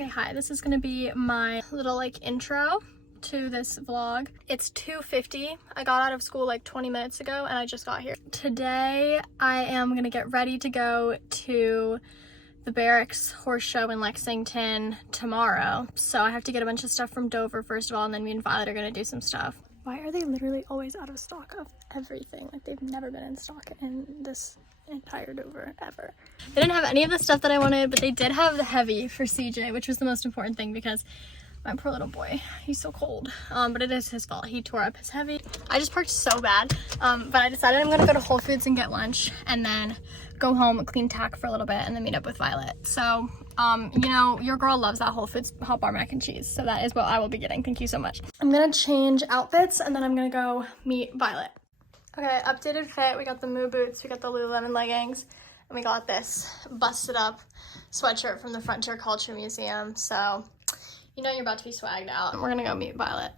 Okay, hi, this is gonna be my little like intro to this vlog. It's 2:50. I got out of school like 20 minutes ago and I just got here. Today I am gonna get ready to go to the Barracks Horse Show in Lexington tomorrow. So I have to get a bunch of stuff from Dover first of all, and then me and Violet are gonna do some stuff. Why are they literally always out of stock of everything? Like they've never been in stock in this entire Dover ever. They didn't have any of the stuff that I wanted, but they did have the heavy for CJ, which was the most important thing because my poor little boy, he's so cold. But it is his fault. He tore up his heavy. I just parked so bad. But I decided I'm gonna go to Whole Foods and get lunch and then go home and clean tack for a little bit and then meet up with Violet. So, you know, your girl loves that Whole Foods hot bar mac and cheese. So that is what I will be getting. Thank you so much. I'm gonna change outfits and then I'm gonna go meet Violet. Okay, updated fit. We got the Moo boots, we got the Lululemon leggings, and we got this busted up sweatshirt from the Frontier Culture Museum. So, you know you're about to be swagged out. We're gonna go meet Violet.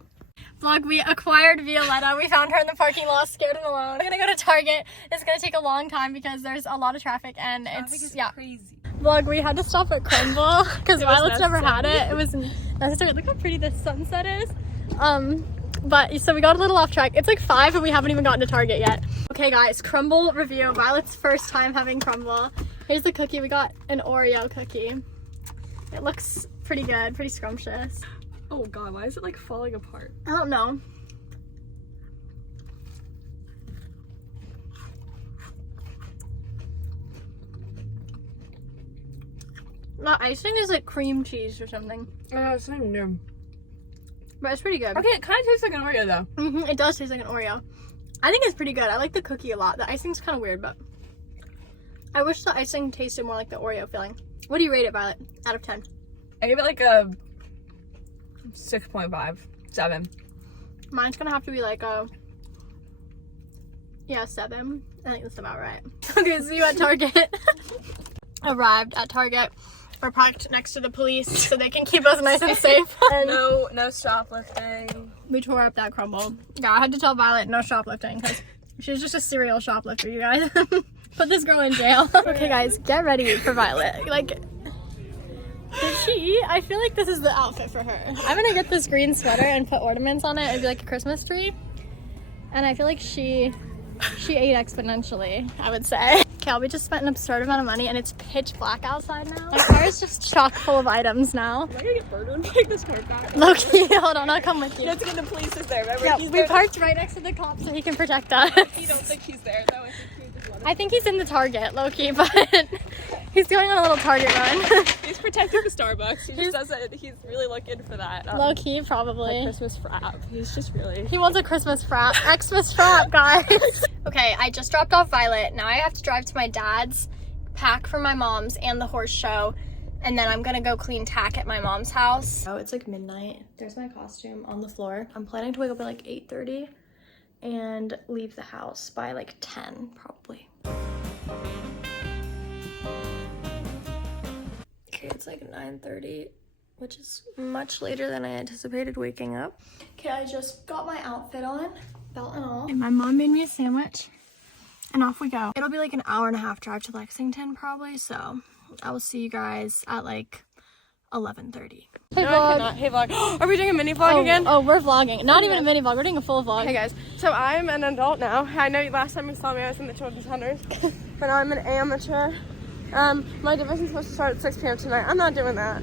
Vlog, we acquired Violetta. We found her in the parking lot, scared and alone. We're gonna go to Target. It's gonna take a long time because there's a lot of traffic and it's crazy. Vlog, we had to stop at Crumble because Violet's never had it. It was necessary. Look how pretty this sunset is. But so we got a little off track. It's like 5 and we haven't even gotten to Target yet. Okay guys, Crumble review. Violet's first time having Crumble. Here's the cookie. We got an Oreo cookie. It looks pretty good, pretty scrumptious. Oh god, why is it like falling apart? I don't know. The icing is like cream cheese or something. Oh, it's not even new. But it's pretty good. Okay, it kind of tastes like an Oreo though. It does taste like an Oreo. I think it's pretty good. I like the cookie a lot. The icing's kind of weird, but I wish the icing tasted more like the Oreo filling. What do you rate it, Violet, out of 10? I give it like a 6.5, 7. Mine's gonna have to be like a 7. I think that's about right. Okay, see you at Target. Arrived at Target. We're parked next to the police so they can keep us nice and safe. And no shoplifting. we tore up that Crumble. Yeah, I had to tell Violet no shoplifting because she's just a serial shoplifter, you guys. Put this girl in jail. Okay guys, get ready for Violet. Like, did she eat? I feel like this is the outfit for her. I'm gonna get this green sweater and put ornaments on it. It'd be like a Christmas tree. And I feel like she ate exponentially, I would say. Okay, we just spent an absurd amount of money and it's pitch black outside now. My car is just chock full of items now. Am I gonna get burgled? Take this car back. Loki, hold on, I'll come with you. You have to get the police is there, remember? Yeah, we parked right next to the cop so he can protect us. You don't think he's there though? I think he's in the Target, Loki, but he's going on a little Target run. He's protecting the Starbucks. He just doesn't. He's really looking for that. Low-key, probably. Christmas frap. He's just really. He wants a Christmas frap. Xmas frap, guys. Okay, I just dropped off Violet. Now I have to drive to my dad's, pack for my mom's and the horse show, and then I'm gonna go clean tack at my mom's house. Oh, it's like midnight. There's my costume on the floor. I'm planning to wake up at like 8:30 and leave the house by like 10 probably. Okay, it's like 9:30, which is much later than I anticipated waking up. Okay, I just got my outfit on, belt and all. And my mom made me a sandwich, and off we go. It'll be like an hour and a half drive to Lexington probably, so I will see you guys at like 11:30. Hey, vlog. Hey vlog. Are we doing a mini vlog again? Oh, we're vlogging. Not even a mini vlog, we're doing a full vlog. Hey guys, so I'm an adult now. I know last time you saw me I was in the Children's Hunters, but now I'm an amateur. My division's supposed to start at 6 p.m. tonight. I'm not doing that.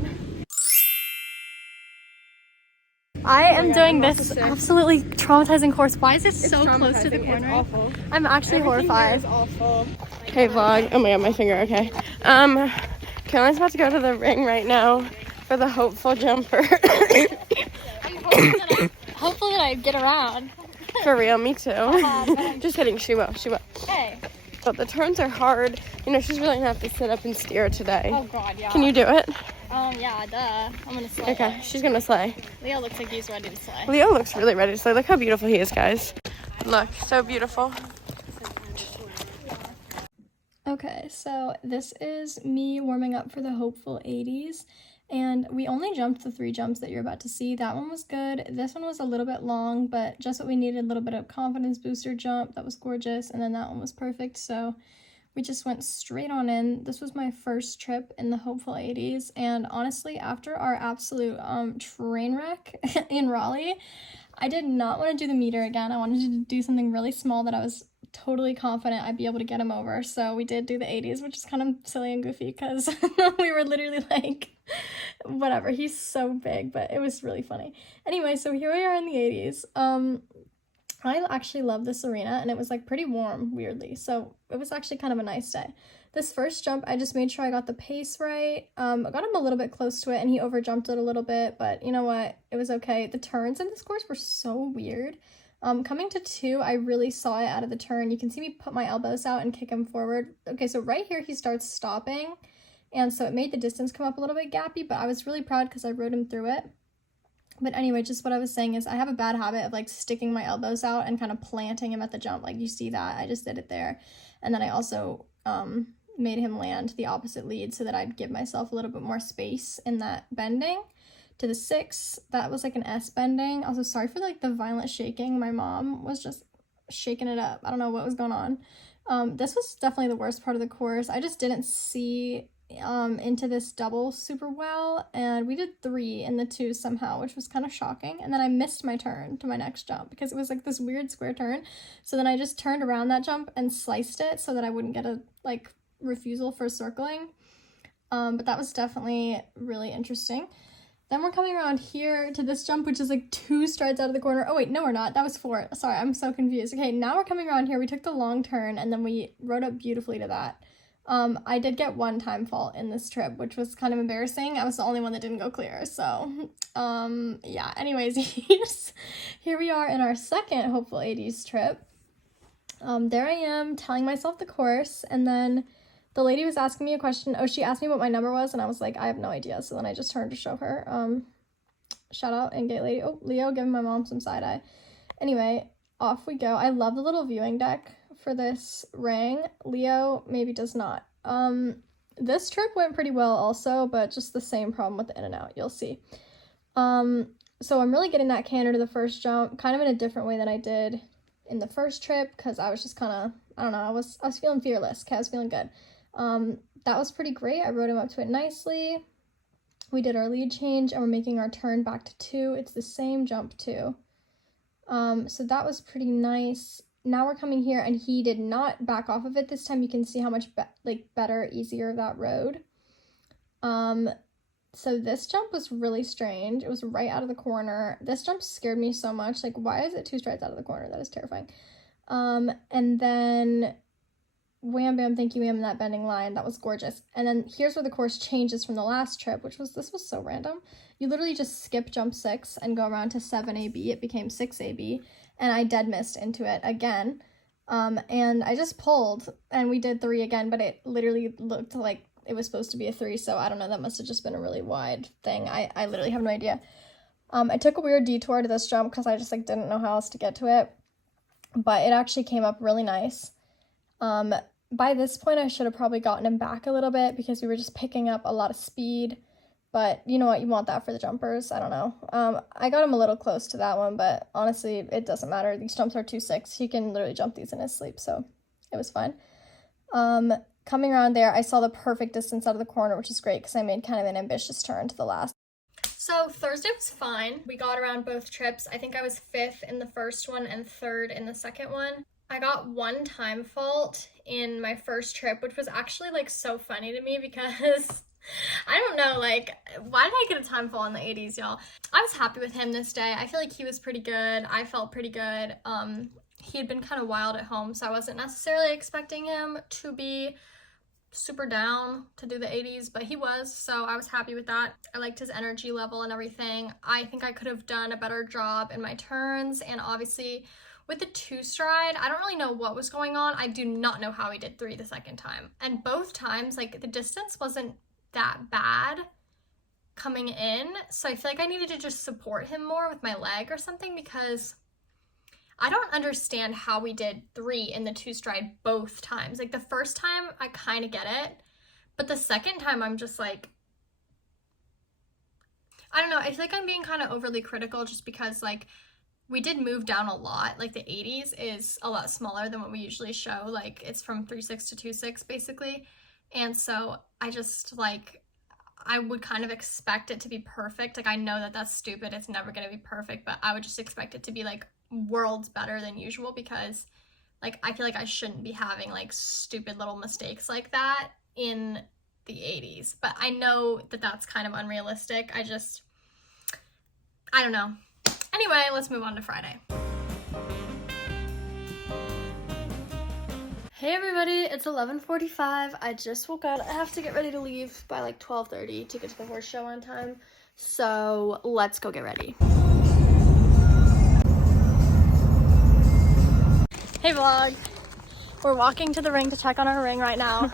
I am doing this absolutely traumatizing course. Why is it so close to the corner? It's awful. I'm actually horrified. It's awful. Hey vlog. Oh my god, my finger. Okay. Caroline's about to go to the ring right now for the hopeful jumper. Hopefully that I get around. For real, me too. Just kidding. She will. She will. Hey. But the turns are hard. You know, she's really gonna have to sit up and steer today. Oh god, yeah. Can you do it? Yeah, duh. I'm gonna slay. Okay, she's gonna slay. Leo looks like he's ready to slay. Leo looks really ready to slay. Look how beautiful he is, guys. Look, so beautiful. Okay, so this is me warming up for the Hopeful 80s. And we only jumped the 3 jumps that you're about to see. That one was good. This one was a little bit long, but just what we needed, a little bit of confidence booster jump. That was gorgeous. And then that one was perfect. So We just went straight on in. This was my first trip in the hopeful 80s, and honestly, after our absolute train wreck in Raleigh, I did not want to do the meter again. I wanted to do something really small that I was totally confident I'd be able to get him over. So we did do the 80s, which is kind of silly and goofy because we were literally like, whatever, he's so big, but it was really funny. Anyway, so here we are in the 80s. I actually love this arena, and it was like pretty warm, weirdly, so it was actually kind of a nice day. This first jump, I just made sure I got the pace right. I got him a little bit close to it, and he overjumped it a little bit, but you know what? It was okay. The turns in this course were so weird. Coming to 2, I really saw it out of the turn. You can see me put my elbows out and kick him forward. Okay, so right here he starts stopping, and so it made the distance come up a little bit gappy, but I was really proud because I rode him through it. But anyway, just what I was saying is I have a bad habit of like sticking my elbows out and kind of planting him at the jump. Like you see that, I just did it there. And then I also made him land the opposite lead so that I'd give myself a little bit more space in that bending. To the 6, that was like an S bending. Also, sorry for like the violent shaking. My mom was just shaking it up. I don't know what was going on. This was definitely the worst part of the course. I just didn't see into this double super well, and we did 3 in the 2 somehow, which was kind of shocking. And then I missed my turn to my next jump because it was like this weird square turn. So then I just turned around that jump and sliced it so that I wouldn't get a like refusal for circling. But that was definitely really interesting. Then we're coming around here to this jump, which is like 2 strides out of the corner. Oh wait, no we're not. That was 4. Sorry, I'm so confused. Okay, now we're coming around here. We took the long turn and then we rode up beautifully to that. I did get 1 time fault in this trip, which was kind of embarrassing. I was the only one that didn't go clear, so, yeah. Anyways, here we are in our second hopeful 80s trip. There I am telling myself the course, and then the lady was asking me a question. Oh, she asked me what my number was, and I was like, I have no idea, so then I just turned to show her. Shout out Ingate Lady. Oh, Leo giving my mom some side eye. Anyway, off we go. I love the little viewing deck for this ring. Leo maybe does not. This trip went pretty well also, but just the same problem with the in and out, you'll see. So I'm really getting that canter to the first jump, kind of in a different way than I did in the first trip, because I was just kind of, I don't know, I was feeling fearless. Okay, I was feeling good. That was pretty great. I rode him up to it nicely. We did our lead change, and we're making our turn back to 2. It's the same jump too. So that was pretty nice. Now we're coming here, and he did not back off of it this time. You can see how much better, easier that rode. So this jump was really strange. It was right out of the corner. This jump scared me so much. Like, why is it 2 strides out of the corner? That is terrifying. And then wham bam, thank you ma'am, in that bending line. That was gorgeous. And then here's where the course changes from the last trip, this was so random. You literally just skip jump 6 and go around to 7AB. It became 6AB. And I dead missed into it again. And I just pulled, and we did 3 again, but it literally looked like it was supposed to be a 3, so I don't know, that must have just been a really wide thing. I literally have no idea. I took a weird detour to this jump because I just like didn't know how else to get to it, but it actually came up really nice. By this point, I should have probably gotten him back a little bit because we were just picking up a lot of speed. But you know what? You want that for the jumpers. I don't know. I got him a little close to that one, but honestly, it doesn't matter. These jumps are 2.6. He can literally jump these in his sleep, so it was fine. Coming around there, I saw the perfect distance out of the corner, which is great because I made kind of an ambitious turn to the last. So Thursday was fine. We got around both trips. I think I was 5th in the first one and 3rd in the second one. I got 1 time fault in my first trip, which was actually like so funny to me because I don't know, like, why did I get a time fault in the 80s, y'all? I was happy with him this day. I feel like he was pretty good. I felt pretty good. He had been kind of wild at home, so I wasn't necessarily expecting him to be super down to do the 80s, but he was, so I was happy with that. I liked his energy level and everything. I think I could have done a better job in my turns, and obviously with the 2 stride, I don't really know what was going on. I do not know how he did 3 the second time. And both times, like, the distance wasn't that bad coming in, so I feel like I needed to just support him more with my leg or something, because I don't understand how we did 3 in the 2 stride both times. Like, the first time I kind of get it, but the second time I'm just like, I don't know, I feel like I'm being kind of overly critical just because, like, we did move down a lot. Like the 80s is a lot smaller than what we usually show. Like it's from 3.6 to 2.6 basically. And so I just like, I would kind of expect it to be perfect. Like I know that that's stupid. It's never going to be perfect, but I would just expect it to be like worlds better than usual because like I feel like I shouldn't be having like stupid little mistakes like that in the 80s. But I know that that's kind of unrealistic. I don't know. Anyway, let's move on to Friday. Hey everybody, it's 11:45. I just woke up. I have to get ready to leave by like 12:30 to get to the horse show on time. So let's go get ready. Hey vlog. We're walking to the ring to check on our ring right now.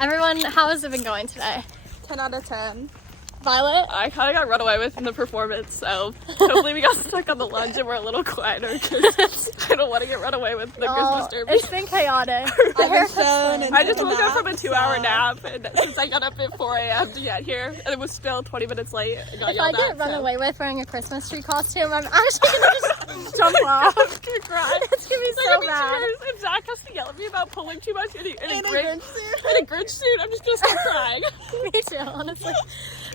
Everyone, how has it been going today? 10 out of 10. Violet? I kind of got run away with in the performance, so hopefully we got stuck on the lunge and we're a little quieter because I don't want to get run away with the Christmas Derby. It's been chaotic. I just woke up from a 2-hour nap, and since I got up at 4 a.m. to get here, and it was still 20 minutes late. If I get run away with wearing a Christmas tree costume, I'm actually gonna just jump off. I'm gonna cry. It's gonna be so bad. And Zach has to yell at me about pulling too much in a Grinch suit. I'm just gonna start crying. Me too, honestly.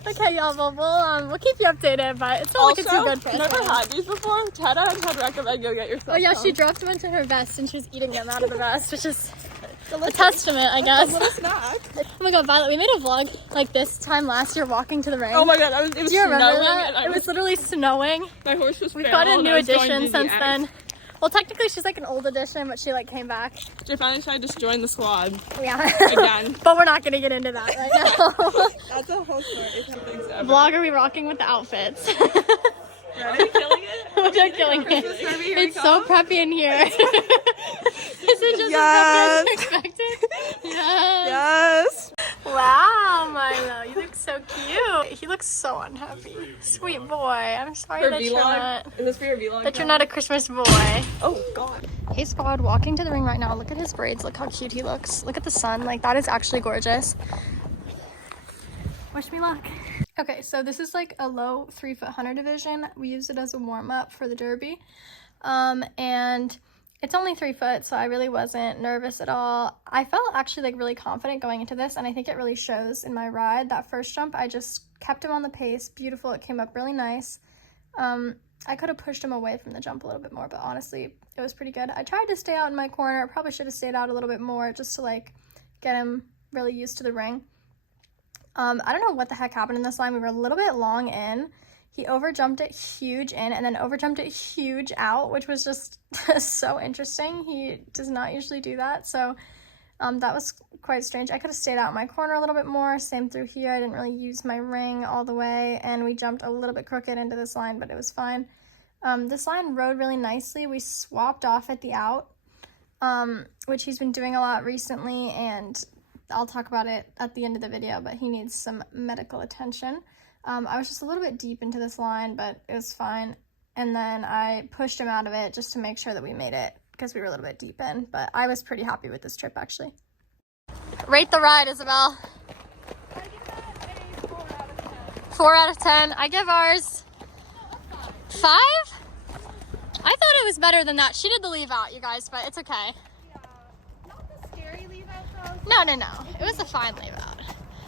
Okay, y'all, well, we'll keep you updated, but it sounds like it's too good for us. Never had these before. Tada had recommend go get yourself. Oh yeah, she dropped them into her vest and she was eating them out of the vest, which is a testament, I guess. A little snack. Oh my god, Violet, we made a vlog like this time last year walking to the ring. Oh my god, it was Do you remember snowing. that? It was literally snowing. My horse was We've got a new addition since then. Well, technically she's like an old edition, but she like came back. I finally tried to join the squad. Yeah. Again. But we're not gonna get into that right now. That's a whole story. Vlog, are we rocking with the outfits? Are we killing it? We're killing it. It's so preppy in here. Is it just Yes. as preppy as expected? Yes. Yes. Wow, Milo, you look so cute. He looks so unhappy. Sweet boy. I'm sorry that you're not. Is this for your vlog? That you're not a Christmas boy. Oh god. Hey squad, walking to the ring right now. Look at his braids. Look how cute he looks. Look at the sun. Like that is actually gorgeous. Wish me luck. Okay, so this is like a low 3-foot hunter division. We used it as a warm-up for the Derby. And it's only 3 foot, so I really wasn't nervous at all. I felt actually like really confident going into this, and I think it really shows in my ride. That first jump, I just kept him on the pace. Beautiful. It came up really nice. I could have pushed him away from the jump a little bit more, but honestly, it was pretty good. I tried to stay out in my corner. I probably should have stayed out a little bit more just to like get him really used to the ring. I don't know what the heck happened in this line. We were a little bit long in. He overjumped it huge in and then overjumped it huge out, which was just so interesting. He does not usually do that, so that was quite strange. I could have stayed out in my corner a little bit more. Same through here. I didn't really use my ring all the way, and we jumped a little bit crooked into this line, but it was fine. This line rode really nicely. We swapped off at the out, which he's been doing a lot recently, and I'll talk about it at the end of the video, but he needs some medical attention. I was just a little bit deep into this line, but it was fine. And then I pushed him out of it just to make sure that we made it because we were a little bit deep in. But I was pretty happy with this trip, actually. Rate the ride, Isabel. I give that a 4 out of 10. 4 out of 10. I give ours 5? I thought it was better than that. She did the leave out, you guys, but it's okay. Yeah. Not the scary leave out though. No. It was a fine leave out.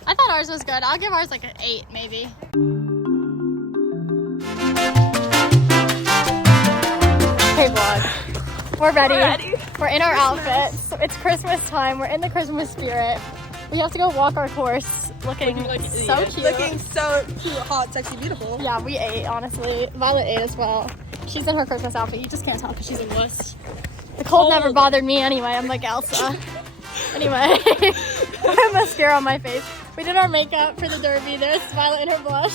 I thought ours was good. I'll give ours like an 8, maybe. Hey vlog. We're ready. We're in our outfits. It's Christmas time. We're in the Christmas spirit. We have to go walk our horse looking like so cute. Looking so cute, hot, sexy, beautiful. Yeah, we ate, honestly. Violet ate as well. She's in her Christmas outfit. You just can't tell because she's a wuss. The cold never bothered me anyway. I'm like Elsa. Anyway, I have mascara on my face. We did our makeup for the Derby. There's Violet in her blush.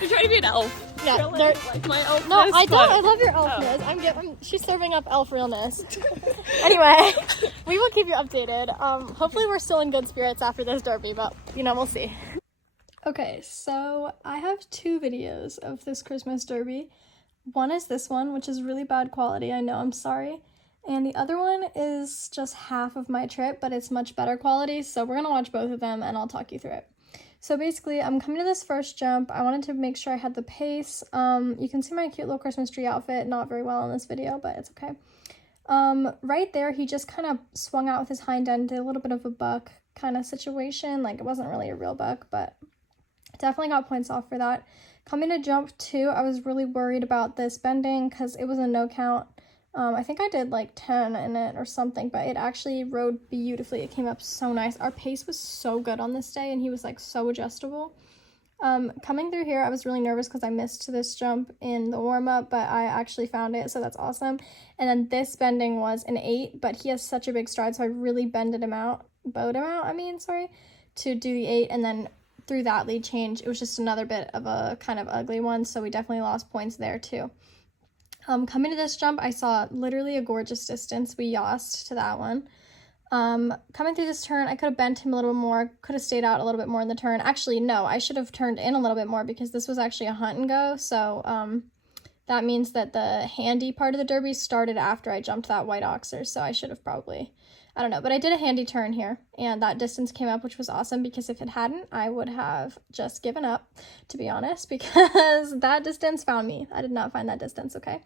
You're trying to be an elf. Yeah, like my elf. no, I don't. I love your elfness. She's serving up elf realness. Anyway, we will keep you updated. Hopefully we're still in good spirits after this Derby, but we'll see. Okay, so I have 2 videos of this Christmas Derby. One is this one, which is really bad quality. I know, I'm sorry. And the other one is just half of my trip, but it's much better quality. So we're going to watch both of them and I'll talk you through it. So basically, I'm coming to this first jump. I wanted to make sure I had the pace. You can see my cute little Christmas tree outfit, not very well in this video, but it's okay. Right there, he just kind of swung out with his hind end, did a little bit of a buck kind of situation. Like, it wasn't really a real buck, but definitely got points off for that. Coming to jump 2, I was really worried about this bending because it was a no count. I think I did like 10 in it or something, but it actually rode beautifully. It came up so nice. Our pace was so good on this day, and he was like so adjustable. Coming through here, I was really nervous because I missed this jump in the warm-up, but I actually found it, so that's awesome. And then this bending was an 8, but he has such a big stride, so I really bowed him out, to do the 8, and then through that lead change, it was just another bit of a kind of ugly one, so we definitely lost points there too. Coming to this jump, I saw literally a gorgeous distance. We yossed to that one. Coming through this turn, I could have bent him a little bit more, could have stayed out a little bit more in the turn. Actually, no, I should have turned in a little bit more because this was actually a hunt and go, so that means that the handy part of the derby started after I jumped that white oxer, so I should have probably, I don't know, but I did a handy turn here, and that distance came up, which was awesome, because if it hadn't, I would have just given up, to be honest, because that distance found me. I did not find that distance, okay?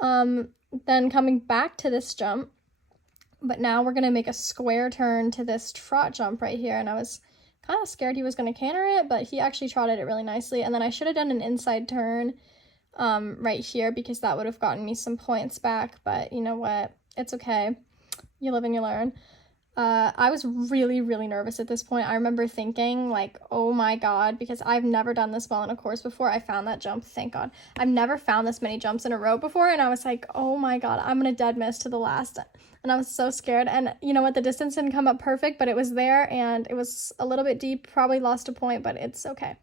Then coming back to this jump, but now we're going to make a square turn to this trot jump right here, and I was kind of scared he was going to canter it, but he actually trotted it really nicely, and then I should have done an inside turn right here, because that would have gotten me some points back, but you know what? It's okay. You live and you learn. I was really, really nervous at this point. I remember thinking, like, oh my god, because I've never done this well in a course before. I found that jump, thank god. I've never found this many jumps in a row before, and I was like, oh my god, I'm gonna dead miss to the last. And I was so scared, and you know what, the distance didn't come up perfect, but it was there, and it was a little bit deep, probably lost a point, but it's okay.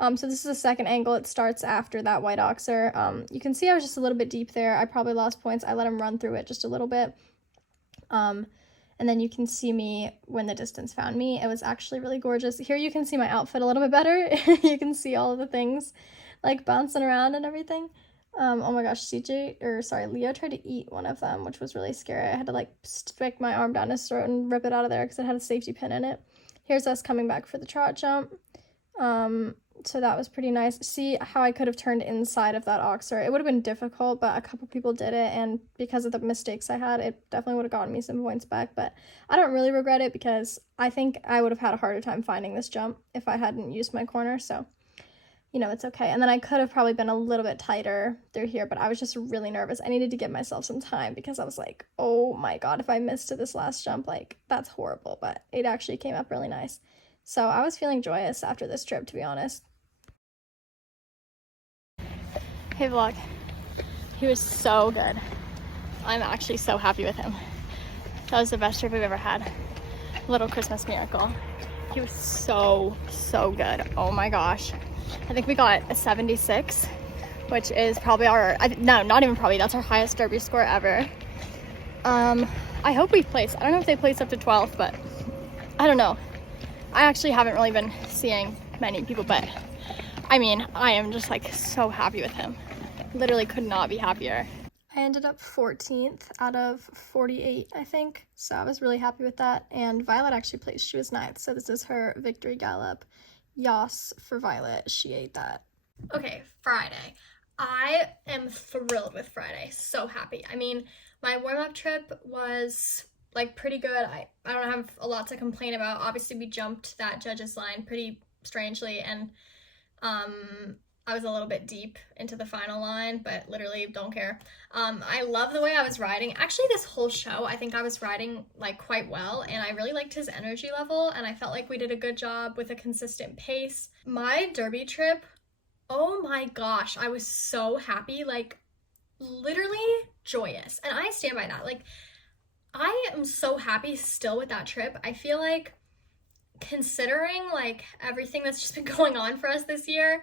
So this is the second angle. It starts after that white oxer. You can see I was just a little bit deep there. I probably lost points. I let him run through it just a little bit. And then you can see me when the distance found me. It was actually really gorgeous. Here you can see my outfit a little bit better. You can see all of the things like bouncing around and everything. Oh my gosh, Leo tried to eat one of them, which was really scary. I had to like stick my arm down his throat and rip it out of there because it had a safety pin in it. Here's us coming back for the trot jump. So that was pretty nice. See how I could have turned inside of that oxer. It would have been difficult, but a couple people did it, and because of the mistakes I had, it definitely would have gotten me some points back, but I don't really regret it because I think I would have had a harder time finding this jump if I hadn't used my corner, so, you know, it's okay. And then I could have probably been a little bit tighter through here, but I was just really nervous. I needed to give myself some time because I was like, oh my god, if I missed to this last jump, like, that's horrible, but it actually came up really nice. So I was feeling joyous after this trip, to be honest. Hey vlog, he was so good. I'm actually so happy with him. That was the best trip we've ever had. Little Christmas miracle. He was so good. Oh my gosh. I think we got a 76, which is probably no, not even probably, that's our highest derby score ever. I hope we place. I don't know if they place up to 12th, but I don't know. I actually haven't really been seeing many people, but I mean, I am just like so happy with him. Literally could not be happier. I ended up 14th out of 48, I think. So I was really happy with that. And Violet actually placed. She was 9th. So this is her victory gallop. Yas for Violet. She ate that. Okay, Friday. I am thrilled with Friday. So happy. I mean, my warm-up trip was like pretty good. I don't have a lot to complain about. Obviously, we jumped that judges line pretty strangely, and I was a little bit deep into the final line, but literally don't care. I love the way I was riding. Actually, this whole show, I think I was riding like quite well, and I really liked his energy level, and I felt like we did a good job with a consistent pace. My derby trip, oh my gosh, I was so happy, like literally joyous, and I stand by that. Like, I am so happy still with that trip. I feel like, considering like everything that's just been going on for us this year,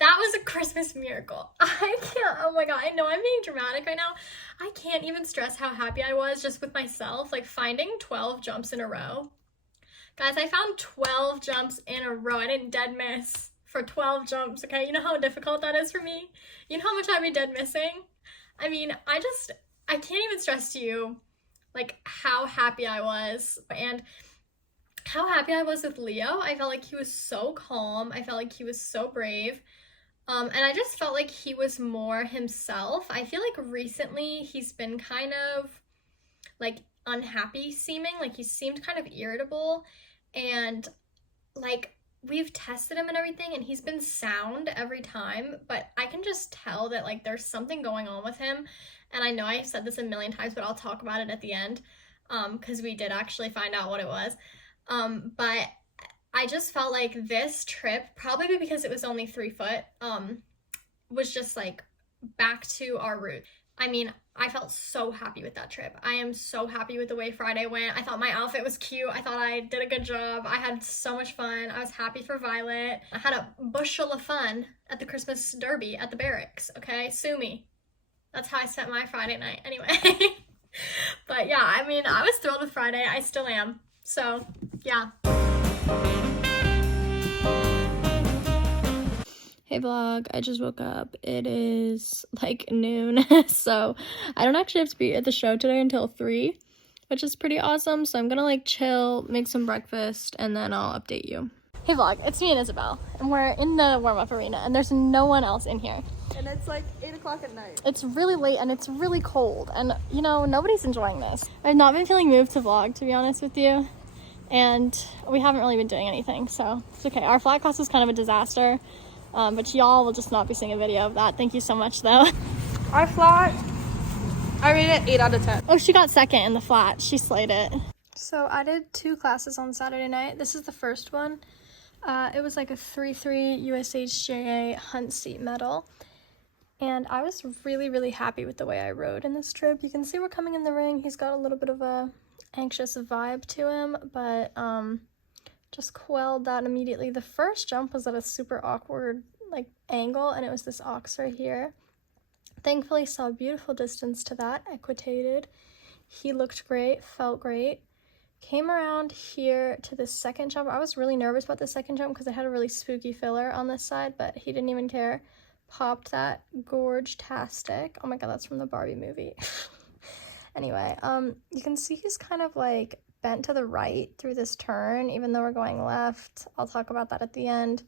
that was a Christmas miracle. I can't, oh my god, I know I'm being dramatic right now. I can't even stress how happy I was just with myself, like finding 12 jumps in a row. Guys, I found 12 jumps in a row. I didn't dead miss for 12 jumps, okay? You know how difficult that is for me? You know how much I'd be dead missing? I mean, I can't even stress to you like how happy I was. And how happy I was with Leo. I felt like he was so calm. I felt like he was so brave. And I just felt like he was more himself. I feel like recently he's been kind of like unhappy seeming, like he seemed kind of irritable, and like we've tested him and everything and he's been sound every time, but I can just tell that like there's something going on with him. And I know I've said this a million times, but I'll talk about it at the end, because we did actually find out what it was. But I just felt like this trip, probably because it was only 3 foot, was just like back to our root. I mean, I felt so happy with that trip. I am so happy with the way Friday went. I thought my outfit was cute. I thought I did a good job. I had so much fun. I was happy for Violet. I had a bushel of fun at the Christmas Derby at the barracks, okay? Sue me. That's how I spent my Friday night anyway. But yeah, I mean, I was thrilled with Friday. I still am. So, yeah. Hey vlog, I just woke up. It is like noon, so I don't actually have to be at the show today until 3, which is pretty awesome. So I'm gonna like chill, make some breakfast, and then I'll update you. Hey vlog, it's me and Isabel, and we're in the warm-up arena, and there's no one else in here. And it's like 8 o'clock at night. It's really late, and it's really cold, and you know, nobody's enjoying this. I've not been feeling moved to vlog, to be honest with you, and we haven't really been doing anything, so it's okay. Our flat class was kind of a disaster. But y'all will just not be seeing a video of that. Thank you so much, though. Our flat, I rated it 8 out of 10. Oh, she got second in the flat. She slayed it. So I did 2 classes on Saturday night. This is the first one. It was like a 3-3 USHJA Hunt Seat medal. And I was really, really happy with the way I rode in this trip. You can see we're coming in the ring. He's got a little bit of a anxious vibe to him, but just quelled that immediately. The first jump was at a super awkward like angle, and it was this ox right here. Thankfully saw a beautiful distance to that, equitated. He looked great, felt great. Came around here to the second jump. I was really nervous about the second jump because it had a really spooky filler on this side, but he didn't even care. Popped that gorge-tastic. Oh my god, that's from the Barbie movie. Anyway, you can see he's kind of like bent to the right through this turn, even though we're going left. I'll talk about that at the end.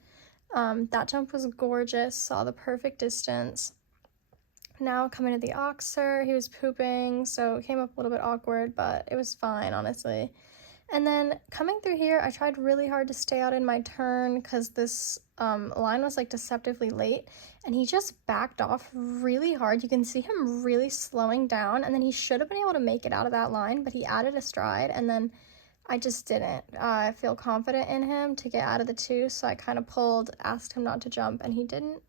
That jump was gorgeous, saw the perfect distance. Now coming to the oxer, he was pooping, so it came up a little bit awkward, but it was fine, honestly. And then coming through here, I tried really hard to stay out in my turn because this line was like deceptively late, and he just backed off really hard. You can see him really slowing down, and then he should have been able to make it out of that line, but he added a stride, and then I just didn't feel confident in him to get out of the 2, so I kind of pulled, asked him not to jump, and he didn't.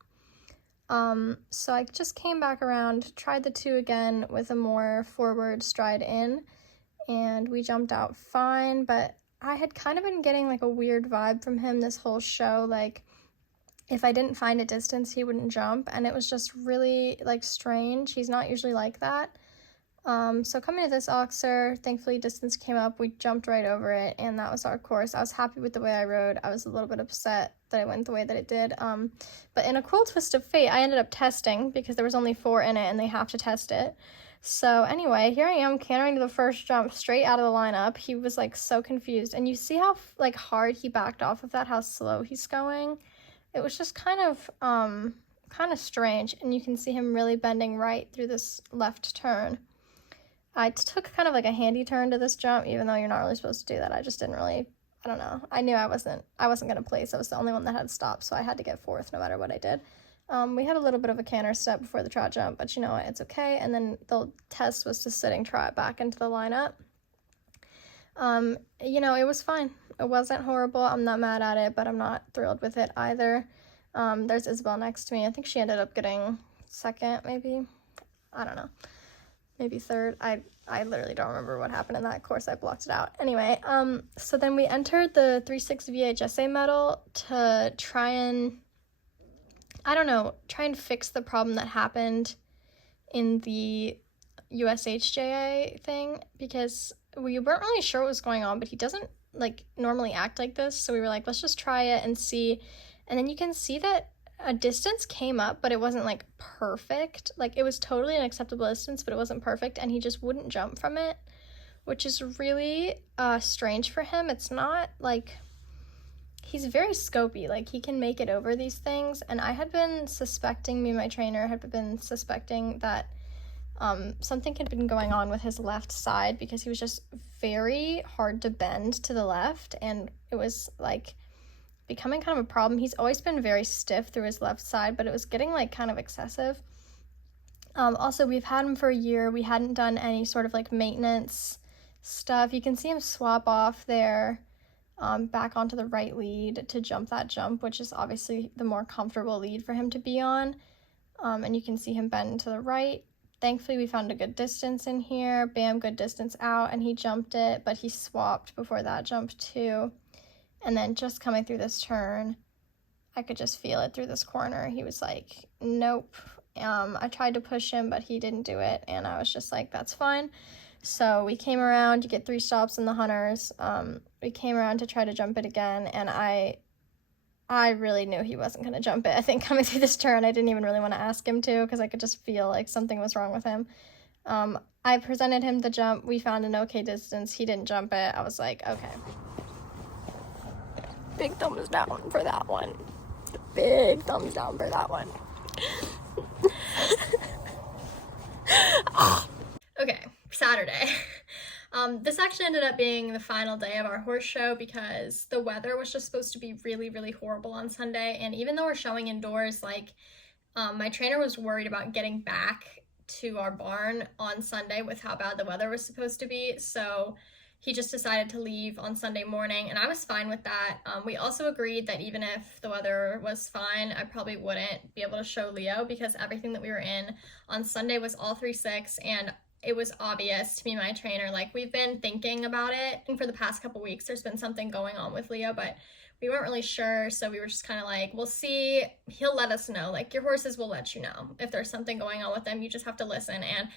So I just came back around, tried the 2 again with a more forward stride in, and we jumped out fine, but I had kind of been getting like a weird vibe from him this whole show, like if I didn't find a distance, he wouldn't jump, and it was just really like strange. He's not usually like that. So coming to this oxer, thankfully distance came up, we jumped right over it, and that was our course. I was happy with the way I rode. I was a little bit upset that it went the way that it did, but in a cruel twist of fate, I ended up testing because there was only 4 in it and they have to test it. So anyway, here I am cantering to the first jump straight out of the lineup. He was like so confused, and you see how like hard he backed off of that, how slow he's going. It was just kind of strange, and you can see him really bending right through this left turn. I took kind of like a handy turn to this jump, even though you're not really supposed to do that. I just didn't really, I don't know. I knew I wasn't going to place. I was the only one that had stopped, so I had to get 4th no matter what I did. We had a little bit of a canter step before the trot jump, but you know what, it's okay. And then the test was just sitting trot back into the lineup. You know, it was fine. It wasn't horrible. I'm not mad at it, but I'm not thrilled with it either. There's Isabel next to me. I think she ended up getting 2nd, maybe. I don't know. Maybe 3rd. I literally don't remember what happened in that course. I blocked it out. Anyway, so then we entered the 3-6 VHSA medal to try and, I don't know, try and fix the problem that happened in the USHJA thing, because we weren't really sure what was going on, but he doesn't like normally act like this, so we were like, let's just try it and see. And then you can see that a distance came up, but it wasn't like perfect. Like it was totally an acceptable distance, but it wasn't perfect, and he just wouldn't jump from it, which is really strange for him. It's not like, he's very scopy, like he can make it over these things. And I had been suspecting, me and my trainer had been suspecting that something had been going on with his left side, because he was just very hard to bend to the left, and it was like becoming kind of a problem. He's always been very stiff through his left side, but it was getting like kind of excessive. Also, we've had him for a year. We hadn't done any sort of like maintenance stuff. You can see him swap off there back onto the right lead to jump that jump, which is obviously the more comfortable lead for him to be on. And you can see him bend to the right. Thankfully, we found a good distance in here. Bam, good distance out, and he jumped it, but he swapped before that jump too. And then just coming through this turn, I could just feel it through this corner. He was like, nope. I tried to push him, but he didn't do it, and I was just like, that's fine. So we came around, you get 3 stops in the hunters. We came around to try to jump it again, and I really knew he wasn't going to jump it. I think coming through this turn, I didn't even really want to ask him to, because I could just feel like something was wrong with him. I presented him the jump. We found an okay distance. He didn't jump it. I was like, okay. Big thumbs down for that one. Big thumbs down for that one. Okay, Saturday. This actually ended up being the final day of our horse show, because the weather was just supposed to be really, really horrible on Sunday. And even though we're showing indoors, like, my trainer was worried about getting back to our barn on Sunday with how bad the weather was supposed to be. So he just decided to leave on Sunday morning, and I was fine with that. We also agreed that even if the weather was fine, I probably wouldn't be able to show Leo, because everything that we were in on Sunday was all 3-6, and it was obvious to me and my trainer, like, we've been thinking about it. And for the past couple weeks, there's been something going on with Leo, but we weren't really sure, so we were just kind of like, we'll see. He'll let us know. Like, your horses will let you know if there's something going on with them. You just have to listen. And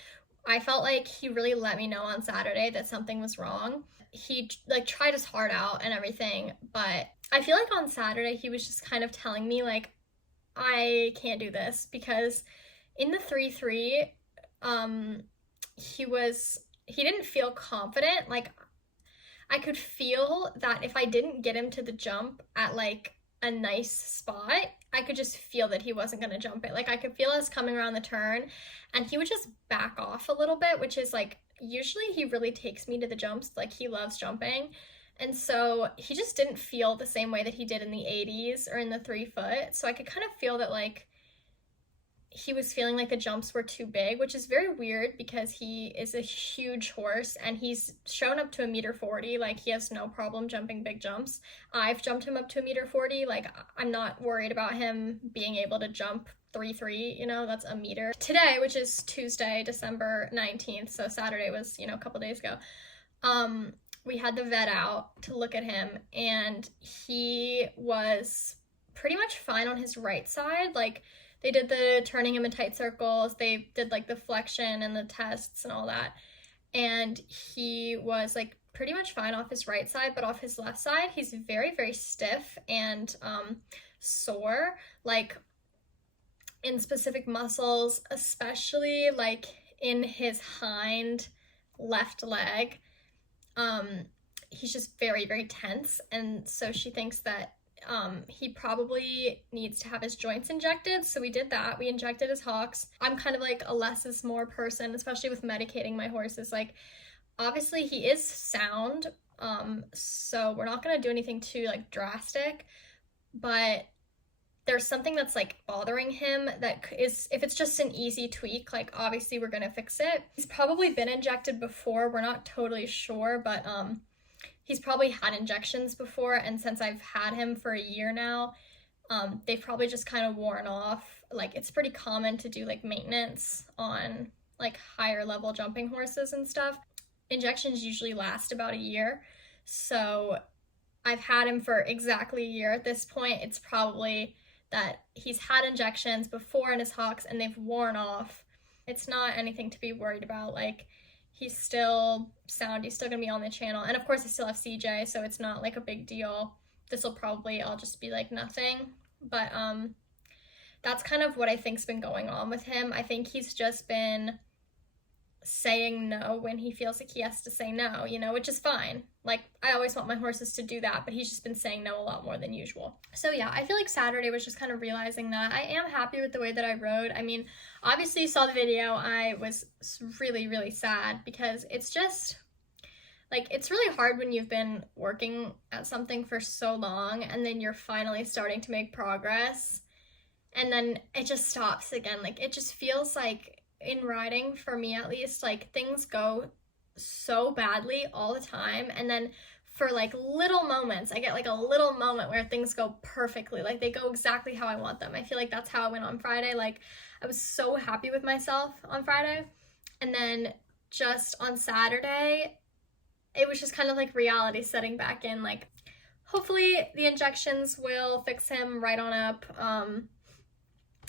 I felt like he really let me know on Saturday that something was wrong. He like tried his heart out and everything, but I feel like on Saturday he was just kind of telling me like, I can't do this, because in the 3-3, he didn't feel confident. Like, I could feel that if I didn't get him to the jump at like a nice spot, I could just feel that he wasn't going to jump it. Like, I could feel us coming around the turn, and he would just back off a little bit, which is like, usually he really takes me to the jumps. Like, he loves jumping. And so he just didn't feel the same way that he did in the 80s or in the 3-foot. So I could kind of feel that like he was feeling like the jumps were too big, which is very weird because he is a huge horse and he's shown up to 1.40 meters. Like, he has no problem jumping big jumps. I've jumped him up to 1.40 meters. Like, I'm not worried about him being able to jump 3-3, you know, that's a meter. Today, which is Tuesday, December 19th, so Saturday was, you know, a couple days ago, we had the vet out to look at him, and he was pretty much fine on his right side. Like, they did the turning him in tight circles, they did like the flexion and the tests and all that, and he was like pretty much fine off his right side, but off his left side, he's very, very stiff and sore, like in specific muscles, especially like in his hind left leg. He's just very, very tense, and so she thinks that he probably needs to have his joints injected. So we did that. We injected his hocks. I'm kind of like a less is more person, especially with medicating my horses. Like, obviously he is sound, so we're not going to do anything too like drastic, but there's something that's like bothering him that is, if it's just an easy tweak, like obviously we're going to fix it. He's probably been injected before. We're not totally sure, but he's probably had injections before, and since I've had him for a year now, they've probably just kind of worn off. Like, it's pretty common to do like maintenance on like higher level jumping horses and stuff. Injections usually last about a year, so I've had him for exactly a year. At this point, it's probably that he's had injections before in his hocks and they've worn off. It's not anything to be worried about. Like, he's still sound, he's still gonna be on the channel, and of course I still have CJ, so it's not like a big deal. This will probably all just be like nothing, but that's kind of what I think's been going on with him. I think he's just been saying no when he feels like he has to say no, you know, which is fine. Like, I always want my horses to do that, but he's just been saying no a lot more than usual. So yeah, I feel like Saturday was just kind of realizing that. I am happy with the way that I rode. I mean, obviously you saw the video. I was really, really sad because it's just, like, it's really hard when you've been working at something for so long and then you're finally starting to make progress and then it just stops again. Like, it just feels like, in riding, for me at least, like, things go so badly all the time, and then for like little moments, I get like a little moment where things go perfectly, like they go exactly how I want them. I feel like that's how I went on Friday. Like, I was so happy with myself on Friday, and then just on Saturday it was just kind of like reality setting back in. Like, hopefully the injections will fix him right on up.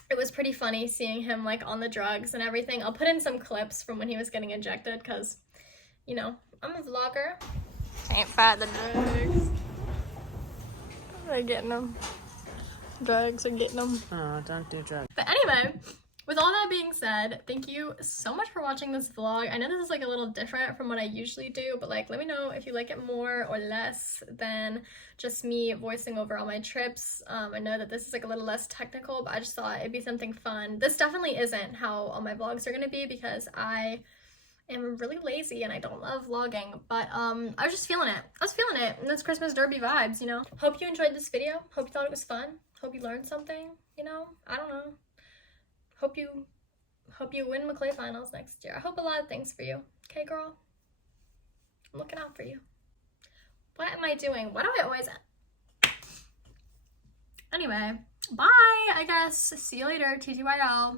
It was pretty funny seeing him like on the drugs and everything. I'll put in some clips from when he was getting injected because, you know, I'm a vlogger. Ain't fat the drugs. They're getting them. Drugs are getting them. Oh, don't do drugs. But anyway, with all that being said, thank you so much for watching this vlog. I know this is like a little different from what I usually do, but like, let me know if you like it more or less than just me voicing over all my trips. I know that this is like a little less technical, but I just thought it'd be something fun. This definitely isn't how all my vlogs are gonna be because I am really lazy and I don't love vlogging, but I was just feeling it. I was feeling it, and those Christmas Derby vibes, you know? Hope you enjoyed this video. Hope you thought it was fun. Hope you learned something, you know? I don't know. Hope you win McClay finals next year. I hope a lot of things for you. Okay, girl? I'm looking out for you. What am I doing? What do I always... Anyway, bye, I guess. See you later, TTYL.